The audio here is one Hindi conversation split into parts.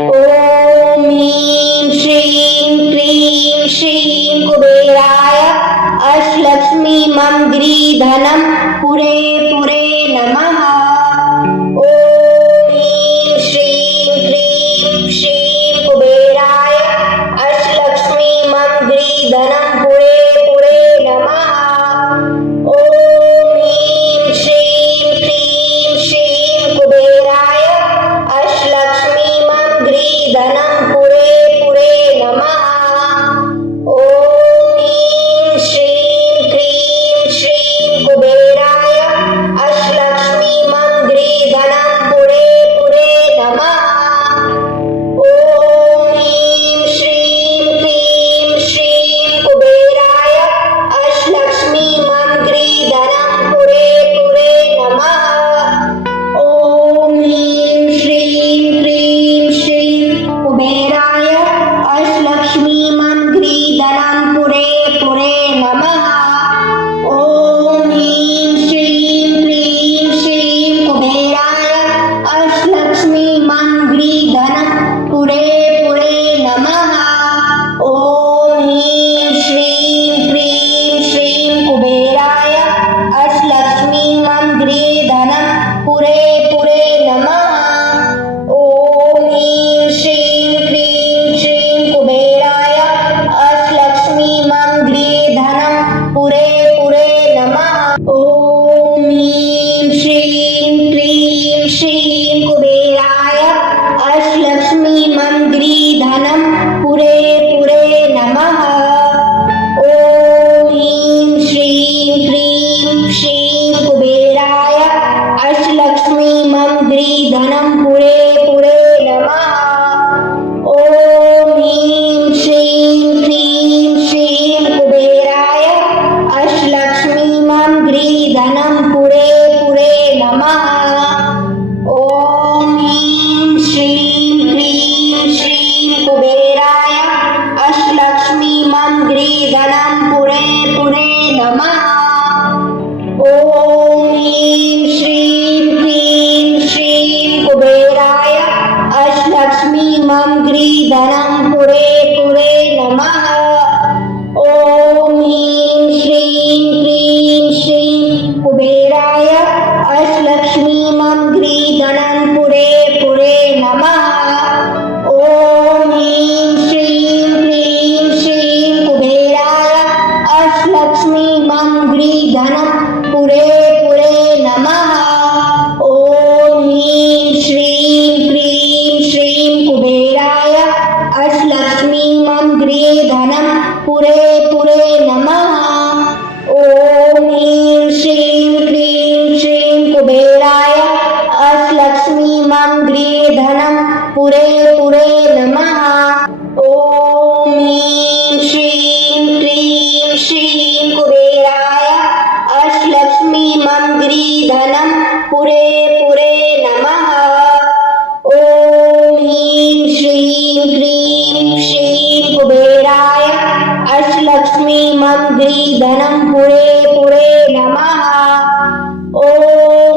ॐ ह्रीं श्रीं क्रीं श्रीं कुबेराय अष्टलक्ष्मी मम धनं पुरे पुरे नमः। ॐ ह्रीं श्रीं क्रीं श्रीं कुबेराय अष्टलक्ष्मी मम धनं पुरे पुरे नमः। ॐ ह्रीं श्रीं क्रीं श्रीं कुबेराय अष्टलक्ष्मी मम धनं पुरे पुरे नमः। ॐ ह्रीं श्रीं क्रीं श्रीं कुबेराय अष्टलक्ष्मी मम धनं पुरे पुरे नमः। ॐ ह्रीं श्रीं क्रीं श्रीं कुबेराय अष्टलक्ष्मी मम धनं पुरे पुरे नमः। ॐ ह्रीं श्रीं क्रीं श्रीं कुबेराय अष्टलक्ष्मी मम धनं पुरे पुरे नमः। ॐ ह्रीं श्रीं क्रीं श्रीं कुबेराय अष्टलक्ष्मी मम धनं पुरे पुरे नमः। ॐ ह्रीं श्रीं क्रीं श्रीं कुबेराय अष्टलक्ष्मी मम धनं पुरे पुरे नमः। ॐ ह्रीं श्रीं क्रीं श्रीं कुबेराय अष्टलक्ष्मी मम धनं पुरे पुरे नमः। ॐ ह्रीं श्रीं क्रीं श्रीं कुबेराय अष्टलक्ष्मी मम धनं पुरे पुरे नमः। ॐ ह्रीं श्रीं क्रीं श्रीं कुबेराय अष्टलक्ष्मी मम धनं पुरे पुरे नमः। ॐ ह्रीं श्रीं क्रीं श्रीं कुबेराय अष्टलक्ष्मी मम धनं पुरे पुरे नमः। ॐ ह्रीं श्रीं क्रीं श्रीं कुबेराय अष्टलक्ष्मी मम धनं पुरे पुरे नमः। ॐ ह्रीं श्रीं क्रीं श्रीं कुबेराय अष्टलक्ष्मी मम धनं पुरे पुरे नमः। ॐ ह्रीं श्रीं क्रीं श्रीं कुबेराय अष्टलक्ष्मी मम धनं पुरे पुरे नमः। ॐ ह्रीं श्रीं क्रीं श्रीं कुबेराय अष्टलक्ष्मी मम धनं पुरे पुरे नमः। ॐ ह्रीं श्रीं क्रीं श्रीं कुबेराय अष्टलक्ष्मी मम धनं पुरे पुरे नमः। ॐ ह्रीं श्रीं क्रीं श्रीं कुबेराय अष्टलक्ष्मी मम धनं पुरे पुरे नमः। ॐ ह्रीं श्रीं क्रीं श्रीं कुबेराय अष्टलक्ष्मी मम धनं पुरे पुरे नमः। ॐ ह्रीं श्रीं क्रीं श्रीं कुबेराय अष्टलक्ष्मी मम धनं पुरे पुरे नमः। ॐ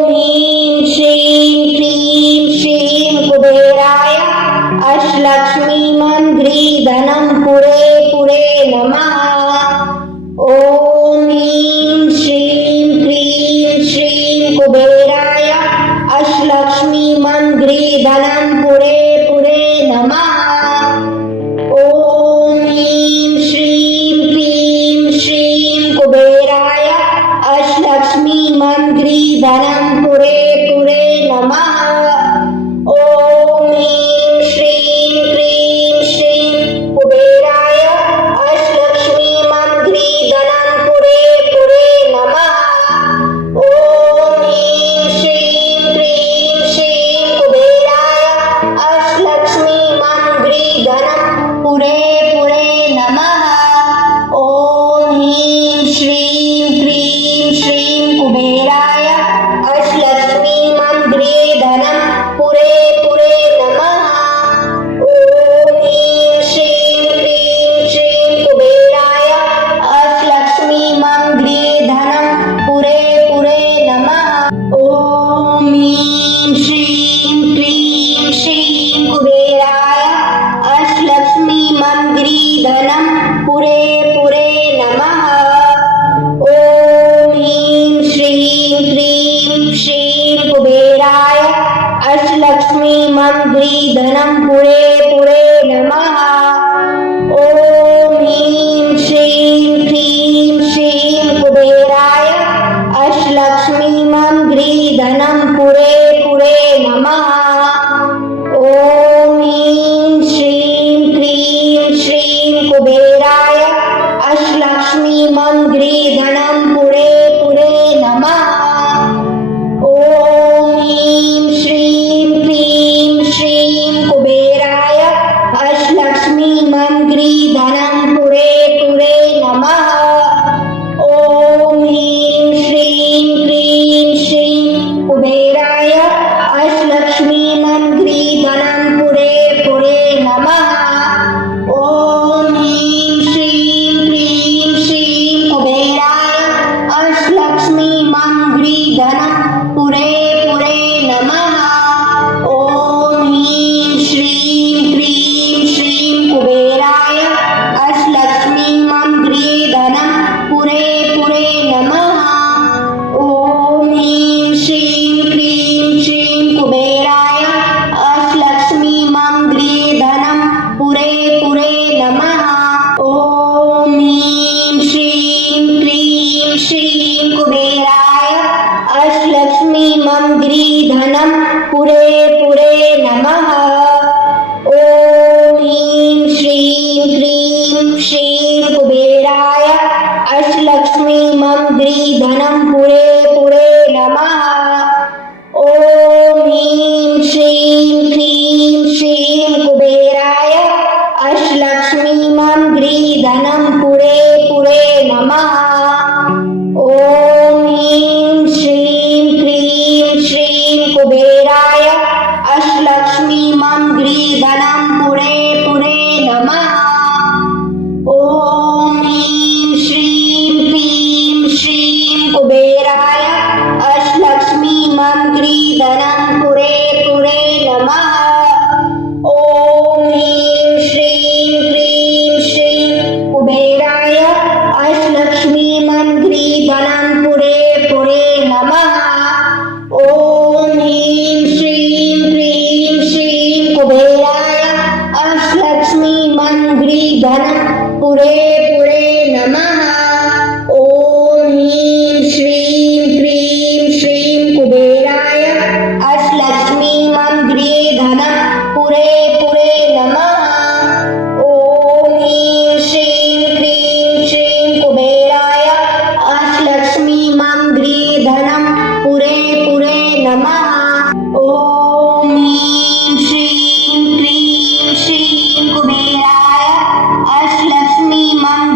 ह्रीं श्रीं क्रीं श्रीं कुबेराय अष्टलक्ष्मी मम धनं पुरे पुरे नमः। ॐ ह्रीं श्रीं क्रीं श्रीं कुबेराय अष्टलक्ष्मी मम धनं पुरे पुरे नमः। ॐ ह्रीं श्रीं क्रीं श्रीं कुबेराय अष्टलक्ष्मी मम धनं पुरे पुरे नमः। ॐ ह्रीं श्रीं क्रीं श्रीं कुबेराय अष्टलक्ष्मी मम धनं धनं पुरे पुरे नमः। ॐ ह्रीं श्रीं क्रीं श्रीं कुबेराय अष्टलक्ष्मी मंत्री धनं पुरे पुरे नमः। ॐ ह्रीं श्रीं क्रीं श्रीं कुबेराय अष्टलक्ष्मी मंत्री धनं पुरे पुरे नमः। ॐ ह्रीं श्रीं क्रीं श्रीं कुबेराय अष्टलक्ष्मी मंत्री धनं पुरे पुरे नमः। ॐ ह्रीं श्रीं क्रीं श्रीं कुबेराय अष्टलक्ष्मी मंत्री धनं पुरे पुरे नमः। ॐ ह्रीं श्रीं क्रीं श्रीं कुबेराय अष्टलक्ष्मी मंत्री धनं पुरे पुरे नमः। ॐ ह्रीं श्रीं क्रीं श्रीं कुबेराय अष्टलक्ष्मी मंत्री धनं पुरे पुरे नमः। ॐ ह्रीं श्रीं क्रीं श्रीं कुबेराय अष्टलक्ष्मी मंत्री धनं पुरे पुरे नमः। ॐ ह्रीं श्रीं क्रीं श्रीं कुबेराय अष्टलक्ष्मी मंत्री धनं पुरे पुरे नमः। ॐ ह्रीं श्रीं क्रीं श्रीं कुबेराय अष्टलक्ष्मी मंत्री धनं पुरे पुरे नमः। ॐ ह्रीं श्रीं क्रीं श्रीं कुबेराय अष्टलक्ष्मी मंत्री धनं पुरे पुरे नमः। ॐ ह्रीं श्रीं क्रीं श्रीं कुबेराय अष्टलक्ष्मी मंत्री धनं पुरे पुरे नमः। ॐ ह्रीं श्रीं क्रीं श्रीं कुबेराय अष्टलक्ष्मी मंत्री धनं पुरे पुरे नमः। ॐ ह्रीं श्रीं क्रीं श्रीं कुबेराय अष्टलक्ष्मी मंत्री धनं पुरे पुरे नमः। ॐ ह्रीं श्रीं क्रीं श्रीं कुबेराय अष्टलक्ष्मी मंत्री धनं पुरे पुरे नमः। ॐ ह्रीं श्रीं क्रीं श्रीं कुबेराय अष्टलक्ष्मी मंत्री धनं पुरे पुरे नमः। ॐ ह्रीं श्रीं क्रीं श्रीं कुबेराय अष्टलक्ष्मी मंत्री धनं पुरे पुरे नमः। ॐ ह्रीं श्रीं क्रीं श्रीं कुबेराय अष्टलक्ष्मी मंत्री धनं पुरे पुरे नमः। ॐ ह्रीं श्रीं क्रीं श्रीं कुबेराय अष्टलक्ष्मी मंत्री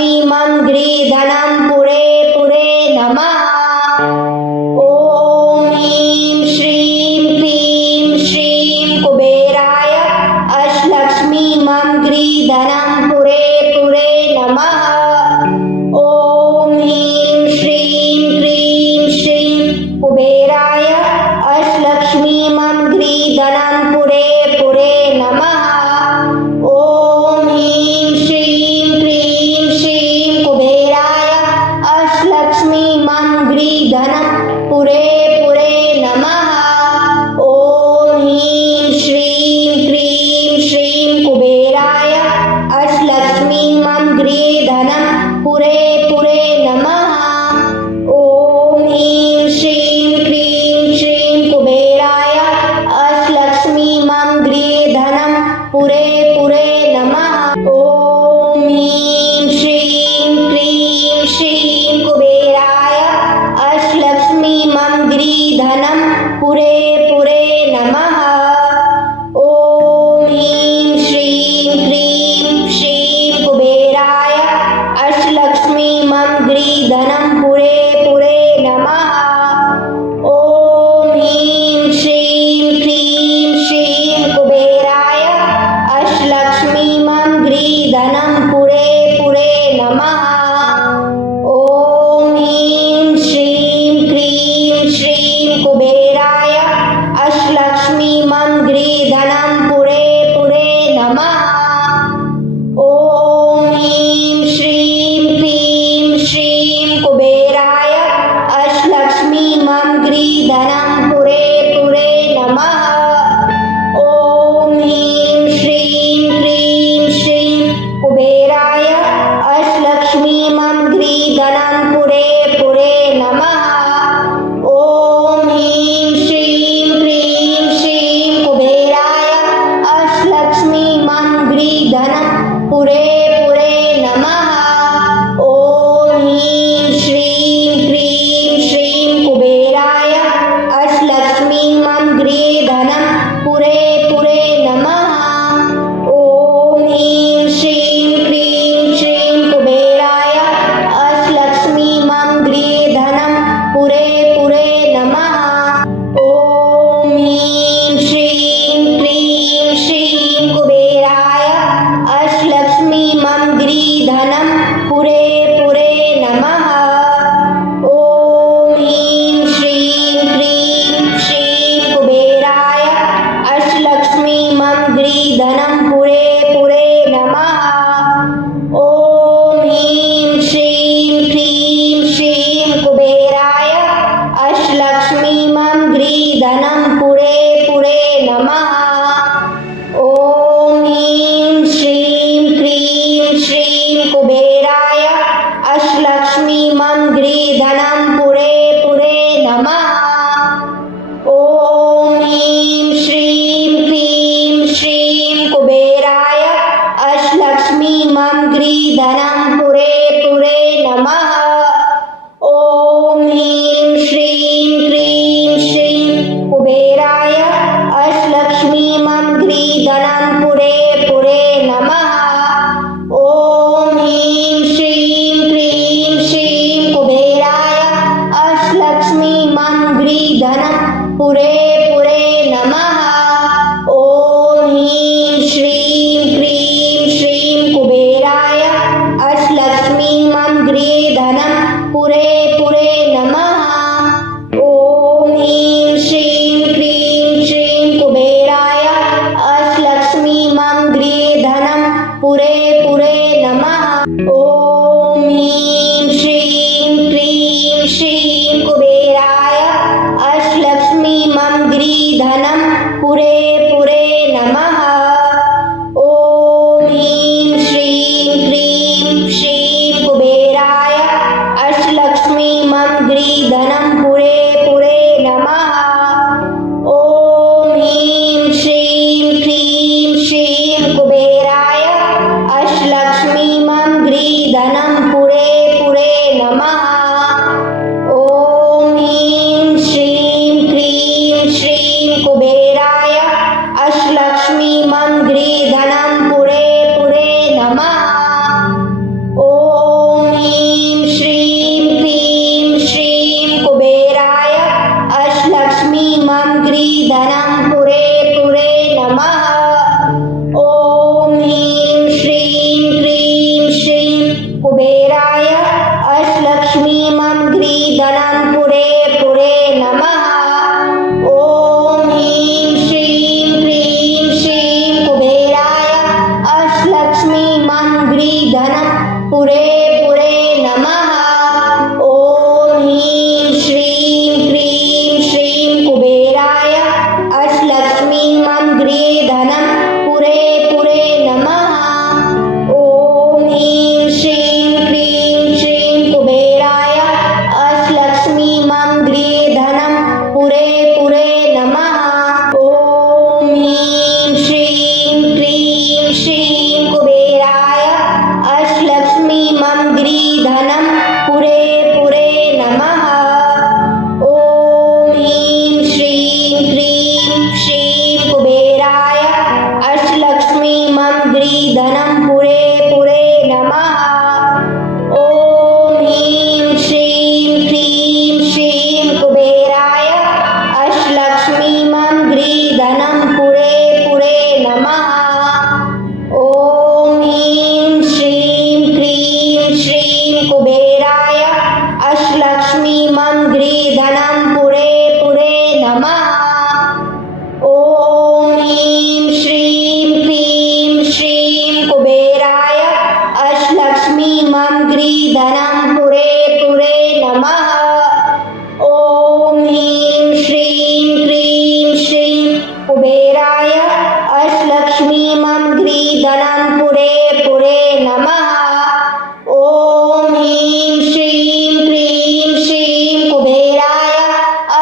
अष्टलक्ष्मी मंग्री धनं पुरे पुरे नमः। ॐ ह्रीं श्रीं क्लीं श्रीं कुबेराय अष्टलक्ष्मी मंग्री धनं पुरे पुरे नमः। ॐ ह्रीं श्रीं क्लीं श्रीं कुबेराय अष्टलक्ष्मी मंग्री धनं पुरे पुरे नमः। ॐ ह्रीं श्रीं क्लीं श्रीं कुबेराय अष्टलक्ष्मी मंग्री धनं पुरे पुरे नमः। ॐ ह्रीं श्रीं क्लीं श्रीं कुबेराय अष्टलक्ष्मी मंग्री धनं पुरे पुरे नमः। ॐ ह्रीं श्रीं क्लीं श्रीं कुबेराय अष्टलक्ष्मी मंग्री धनं पुरे पुरे नमः। ॐ ह्रीं श्रीं क्लीं श्रीं कुबेराय अष्टलक्ष्मी मंग्री धनं पुरे पुरे नमः। ॐ ह्रीं श्रीं क्लीं श्रीं कुबेराय अष्टलक्ष्मी मंग्री धनं पुरे पुरे नमः। ॐ ह्रीं श्रीं क्लीं श्रीं कुबेराय अष्टलक्ष्मी मंग्री धनं पुरे पुरे नमः। ॐ ह्रीं श्रीं क्लीं श्रीं कुबेराय अष्टलक्ष्मी मंग्री धनं पुरे पुरे नमः। ॐ ह्रीं श्रीं क्लीं श्रीं कुबेराय अष्टलक्ष्मी मंग्री धनं पुरे पुरे नमः। ॐ ह्रीं श्रीं क्लीं श्रीं कुबेराय अष्टलक्ष्मी मंग्री धनं पुरे पुरे नमः। ॐ ह्रीं श्रीं क्लीं श्रीं कुबेराय अष्टलक्ष्मी मंग्री धनं पुरे पुरे नमः। ॐ ह्रीं श्रीं क्लीं श्रीं कुबेराय अष्टलक्ष्मी मंग्री धनं पुरे पुरे नमः। ॐ ह्रीं श्रीं क्लीं श्रीं कुबेराय अष्टलक्ष्मी मंग्री धनं पुरे पुरे नमः। ॐ ह्रीं श्रीं क्लीं श्रीं कुबेराय अष्टलक्ष्मी मंग्री धनं पुरे पुरे नमः। ॐ ह्रीं श्रीं क्लीं श्रीं कुबेराय अष्टलक्ष्मी मंग्री धनं पुरे पुरे नमः। ॐ ह्रीं श्रीं क्लीं श्रीं कुबेराय अष्टलक्ष्मी मंग्री धनं पुरे पुरे नमः। ॐ ह्रीं श्रीं क्लीं श्रीं कुबेराय अष्टलक्ष्मी मंग्री धनं पुरे पुरे नमः। ॐ ह्रीं श्रीं क्लीं श्रीं कुबेराय अष्टलक्ष्मी मंग्री धनं पुरे पुरे नमः। ॐ ह्रीं श्रीं क्लीं श्रीं कुबेराय अष्टलक्ष्मी मंग्री धनं पुरे पुरे नमः। ॐ ह्रीं श्रीं क्लीं श्रीं कुबेराय अष्टलक्ष्मी मंग्री धनं पुरे पुरे नमः। ॐ ह्रीं श्रीं क्लीं श्रीं कुबेराय अष्टलक्ष्मी मंग्री धनं पुरे पुरे नमः। ॐ ह्रीं श्रीं क्लीं श्रीं कुबेराय अष्टलक्ष्मी मंग्री धनं पुरे पुरे नमः। ॐ ह्रीं श्रीं क्लीं श्रीं कुबेराय अष्टलक्ष्मी मंग्री धनं पुरे पुरे नमः। ॐ ह्रीं श्रीं क्लीं श्रीं कुबेराय अष्टलक्ष्मी मंग्री धनं पुरे पुरे नमः। ॐ ह्रीं श्रीं क्लीं श्रीं कुबेराय अष्टलक्ष्मी मंग्री धनं पुरे पुरे नमः। ॐ ह्रीं श्रीं क्लीं श्रीं कुबेराय अष्टलक्ष्मी मंग्री धनं पुरे पुरे नमः। ॐ अष्टलक्ष्मी मम गृहधनं पुरे पुरे नमः। ॐ ह्रीं श्रीं क्रीं श्रीं कुबेराय अष्टलक्ष्मी मम गृहधनं पुरे पुरे नमः। ॐ ह्रीं श्रीं क्रीं श्रीं कुबेराय अष्टलक्ष्मी मम गृहधनं पुरे पुरे नमः। ॐ ह्रीं श्रीं क्रीं श्रीं कुबेराय अष्टलक्ष्मी मम गृहधनं पुरे पुरे नमः। ॐ ह्रीं श्रीं क्रीं श्रीं कुबेराय अष्टलक्ष्मी मम गृहधनं पुरे पुरे नमः। ॐ ह्रीं श्रीं क्रीं श्रीं कुबेराय अष्टलक्ष्मी मम गृहधनं पुरे पुरे नमः। ॐ ह्रीं श्रीं क्रीं श्रीं कुबेराय अष्टलक्ष्मी मम गृहधनं पुरे पुरे नमः। ॐ ह्रीं श्रीं क्रीं श्रीं कुबेराय अष्टलक्ष्मी मम गृहधनं पुरे पुरे नमः। ॐ ह्रीं श्रीं क्रीं श्रीं कुबेराय अष्टलक्ष्मी मम गृहधनं पुरे पुरे नमः। ॐ ह्रीं श्रीं क्रीं श्रीं कुबेराय अष्टलक्ष्मी मम गृहधनं पुरे पुरे नमः। ॐ ह्रीं श्रीं क्रीं श्रीं कुबेराय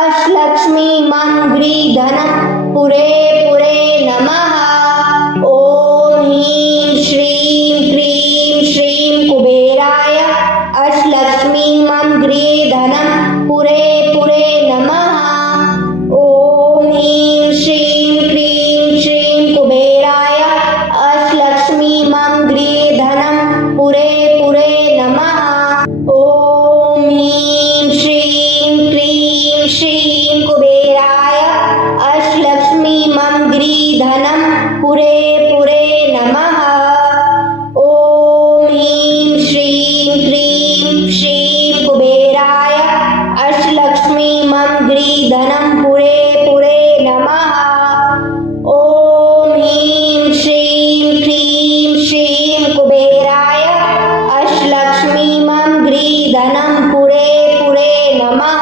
अष्टलक्ष्मी मम गृहधनं पुरे पुरे नमः। ॐ ह्रीं श्रीं क्रीं श्रीं कुबेराय अष्टलक्ष्मी मम गृहधनं पुरे पुरे नमः। ॐ ह्रीं श्रीं क्रीं श्रीं कुबेराय अष्टलक्ष्मी मम गृहधनं पुरे पुरे नमः। ॐ ह्रीं श्रीं क्रीं श्रीं कुबेराय अष्टलक्ष्मी मम गृहधनं पुरे पुरे नमः। ॐ ह्रीं श्रीं क्रीं श्रीं कुबेराय अष्टलक्ष्मी मम गृहधनं पुरे पुरे नमः। ॐ ह्रीं श्रीं क्रीं श्रीं कुबेराय अष्टलक्ष्मी मम गृहधनं पुरे पुरे नमः।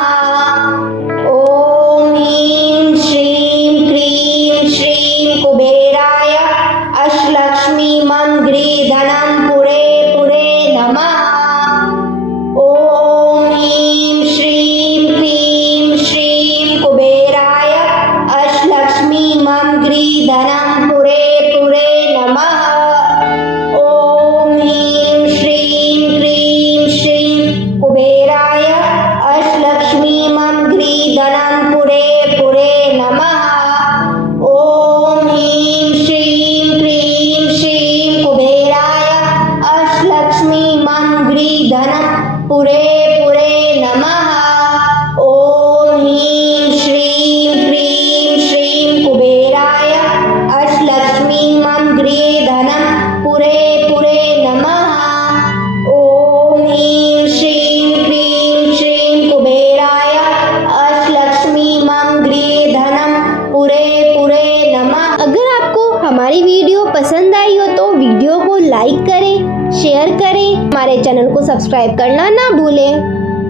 ॐ ह्रीं श्रीं क्रीं श्रीं कुबेराय अष्टलक्ष्मी मम गृहधनं पुरे पुरे नमः। ॐ ह्रीं श्रीं क्रीं श्रीं कुबेराय अष्टलक्ष्मी मम गृहधनं पुरे पुरे नमः। ॐ ह्रीं श्रीं क्रीं श्रीं कुबेराय अष्टलक्ष्मी मम गृहधनं पुरे पुरे नमः। ॐ ह्रीं श्रीं क्रीं श्रीं कुबेराय अष्टलक्ष्मी मम गृहधनं पुरे पुरे नमः। ॐ ह्रीं श्रीं क्रीं श्रीं कुबेराय अष्टलक्ष्मी मम गृहधनं पुरे पुरे नमः। ॐ ह्रीं श्रीं क्रीं श्रीं कुबेराय अष्टलक्ष्मी मम गृहधनं पुरे पुरे नमः। अगर आपको हमारी वीडियो पसंद आई हो तो वीडियो को लाइक करें, शेयर करें, हमारे चैनल को सब्सक्राइब करना ना भूलें।